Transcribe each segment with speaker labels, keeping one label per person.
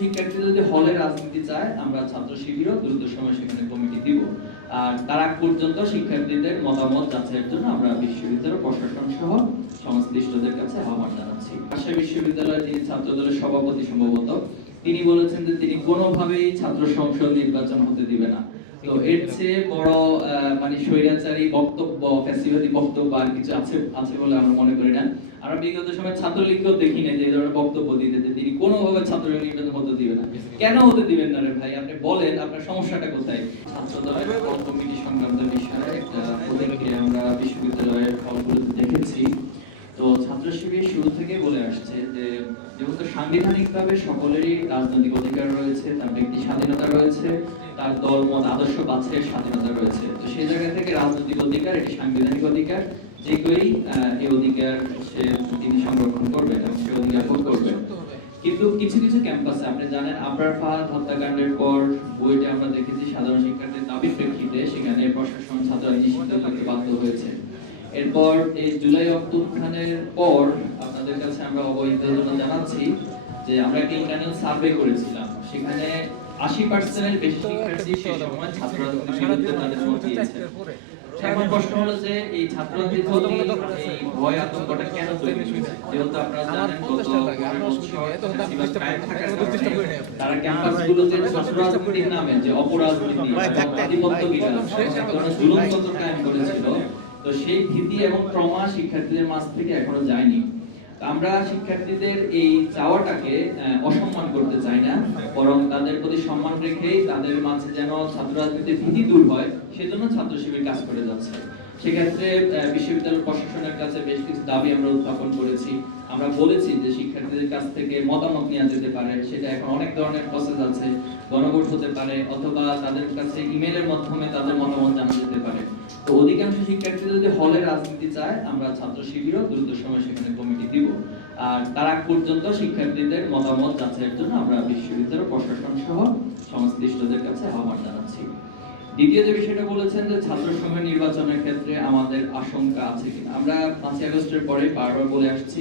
Speaker 1: শিক্ষার্থীরা যদি হলে রাজনীতি চায়, আমরা ছাত্র শিবিরও দ্রুত সময় সেখানে কমিটি দিব। আর তার আগ পর্যন্ত শিক্ষার্থীদের মতামত যাচাইয়ের জন্য আমরা বিশ্ববিদ্যালয় প্রশাসন সহ সংশ্লিষ্টদের কাছে আহ্বান জানাচ্ছি। রাজশাহী বিশ্ববিদ্যালয়ের যিনি ছাত্র দলের সভাপতি সম্ভবত, তিনি বলেছেন যে তিনি কোনোভাবেই ছাত্র সংসদ নির্বাচন হতে দিবে না। তো এর চেয়ে বড় মানে স্বৈরাচারী বক্তব্য, ফ্যাসিবাদী বক্তব্য আর কিছু আছে আছে বলে আমরা মনে করি না। আমরা বিগত সময় ছাত্রলীগকেও দেখি না যে ধরনের বক্তব্য দিতে তিনি কোনোভাবে ছাত্রলীগ নির্বাচন হতে দিবে না কেন হতে দিবেন না রে ভাই? আপনি বলেন, আপনার সমস্যাটা কোথায়? কমিটি সংক্রান্ত বিষয়ে একটা আমরা বিশ্ববিদ্যালয়ের দেখেছি। তো ছাত্র শিবির শুরু থেকে বলে আসছে যে, যেহেতু সাংবিধানিকভাবে সকলেরই রাজনৈতিক অধিকার রয়েছে, তার ব্যক্তি স্বাধীনতা রয়েছে, তার দল, মত, আদর্শ, বাছাইয়ের স্বাধীনতা রয়েছে। তো সেই জায়গা থেকে রাজনৈতিক অধিকার, এটি সাংবিধানিক অধিকার, যে কেউই এই অধিকার সে তিনি সংরক্ষণ করবেন এবং সে অধিকার ভোগ করবেন। কিন্তু কিছু কিছু ক্যাম্পাসে, আপনি জানেন, আবরার ফাহাদ হত্যাকাণ্ডের পর বইটা আমরা দেখেছি, সাধারণ শিক্ষার্থীর দাবি প্রেক্ষিতে সেখানে প্রশাসন, ছাত্র নিষিদ্ধ থাকতে বাধ্য হয়েছে। এরপর এই জুলাই অক্টোবর খানের পর আপনাদের কাছে আমরা অবহিত জানাচ্ছি যে আমরা একটা ইন্টারনাল সার্ভে করেছিলাম। সেখানে আশি পার্সেন্টের বেশি শিক্ষার্থী সেই সময় ছাত্র রাজনীতির বিরুদ্ধে তাদের দিয়েছে। এখন প্রশ্ন হলো যে এই ছাত্র রাজনীতি এই ভয় আতঙ্কটা কেন তৈরি হয়েছে? যেহেতু আপনারা জানেন গত তারা ক্যাম্পাসগুলোতে নামে যে অপরাজনীতি আধিপত্য কায়েম করেছিল। তো সেই ভীতি এবং ট্রমা শিক্ষার্থীদের মাঝ থেকে এখনও যায়নি। আমরা শিক্ষার্থীদের এই চাওয়াটাকে অসম্মান করতে চাই না, বরং তাদের প্রতি সম্মান রেখেই তাদের মাঝে যেন ছাত্র রাজনীতির ভীতি দূর হয়, সেজন্য ছাত্র শিবির কাজ করে যাচ্ছে। সেক্ষেত্রে বিশ্ববিদ্যালয় প্রশাসনের কাছে বেশ কিছু দাবি আমরা উত্থাপন করেছি। আমরা বলেছি যে শিক্ষার্থীদের কাছ থেকে মতামত নেওয়া যেতে পারে, সেটা এখন অনেক ধরনের প্রসেস আছে, গণভোট হতে পারে, অথবা তাদের কাছে ইমেলের মাধ্যমে তাদের মতামত জানা যেতে পারে। তো অধিকাংশ শিক্ষার্থী যদি হলে রাজনীতি চায়, আমরা ছাত্র শিবিরও দ্রুত সময় সেখানে কমিটি দিব। আর পর্যন্ত শিক্ষার্থীদের মতামত যাচাইয়ের জন্য আমরা বিশ্ববিদ্যালয় প্রশাসন সহ সংশ্লিষ্টদের কাছে আহ্বান জানাচ্ছি। দ্বিতীয় যে বিষয়টা বলেছেন যে ছাত্র সংঘ নির্বাচনের ক্ষেত্রে আমাদের আশঙ্কা আছে কিনা। আমরা পাঁচই আগস্টের পরে বারবার বলে আসছি,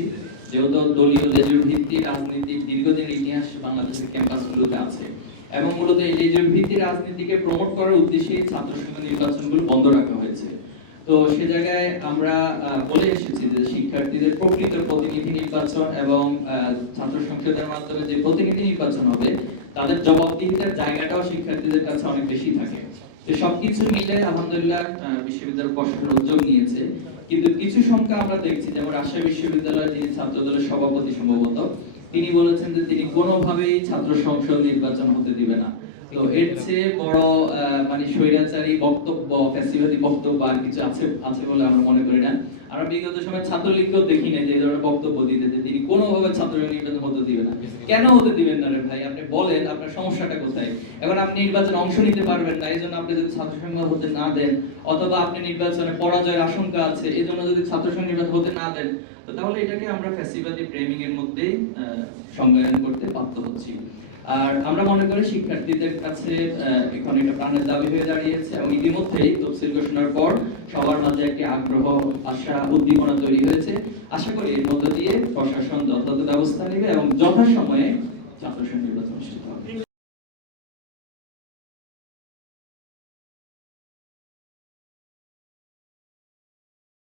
Speaker 1: যেহেতু দলীয় লেজুর ভিত্তি রাজনীতির দীর্ঘদিনের ইতিহাস বাংলাদেশের ক্যাম্পাসগুলোতে আছে এবং মূলত এই লেজুর ভিত্তি রাজনীতিকে প্রমোট করার উদ্দেশ্যেই ছাত্র সংঘ নির্বাচনগুলো বন্ধ রাখা হয়েছে। তো সে জায়গায় আমরা বলে এসেছি যে শিক্ষার্থীদের প্রকৃত প্রতিনিধি নির্বাচন এবং ছাত্র সংসদের মাধ্যমে যে প্রতিনিধি নির্বাচন হবে, তাদের জবাবদিহিতার জায়গাটাও শিক্ষার্থীদের কাছে অনেক বেশি থাকে। তো সবকিছু মিলে আলহামদুলিল্লাহ বিশ্ববিদ্যালয় প্রশাসন উদ্যোগ নিয়েছে। কিন্তু কিছু সংখ্যা আমরা দেখছি, যেমন রাজশাহী বিশ্ববিদ্যালয়ের যিনি ছাত্র দলের সভাপতি সম্ভবত, তিনি বলেছেন যে তিনি কোনোভাবেই ছাত্র সংসদ নির্বাচন হতে দিবে না। তো এর চেয়ে বড় মানে স্বৈরাচারী বক্তব্য, ফ্যাসিবাদী বক্তব্য আর কিছু আছে আছে বলে আমরা মনে করি না। বিগত সময় ছাত্রলীগকেও দেখি না যে ধরনের বক্তব্য দিতে তিনি কোনোভাবে হতে না। কেন হতে দিবেন না রে ভাই? আপনি বলেন, আপনার সমস্যাটা কোথায়? এখন আপনি নির্বাচনে অংশ নিতে পারবেন না এই জন্য আপনি যদি ছাত্র সংঘ হতে না দেন, অথবা আপনি নির্বাচনে পরাজয়ের আশঙ্কা আছে এই জন্য যদি ছাত্র সংঘ নির্বাচন হতে না দেন তাহলে এটাকে আমরা ফ্যাসিবাদী প্রেমিং এর মধ্যেই সংজ্ঞায়ন করতে বাধ্য হচ্ছি। আর আমরা মনে করি শিক্ষার্থীদের কাছে এখন এটা প্রাণের দাবি হয়ে দাঁড়িয়েছে এবং ইতিমধ্যেই তফসিল ঘোষণার পর সবার মাঝে একটি আগ্রহ, আশা, উদ্দীপনা তৈরি হয়েছে। আশা করি এর মধ্য দিয়ে প্রশাসন যথাযথ ব্যবস্থা নেবে এবং যথাসময়ে ছাত্র সংঘ নির্বাচন অনুষ্ঠিত হবে।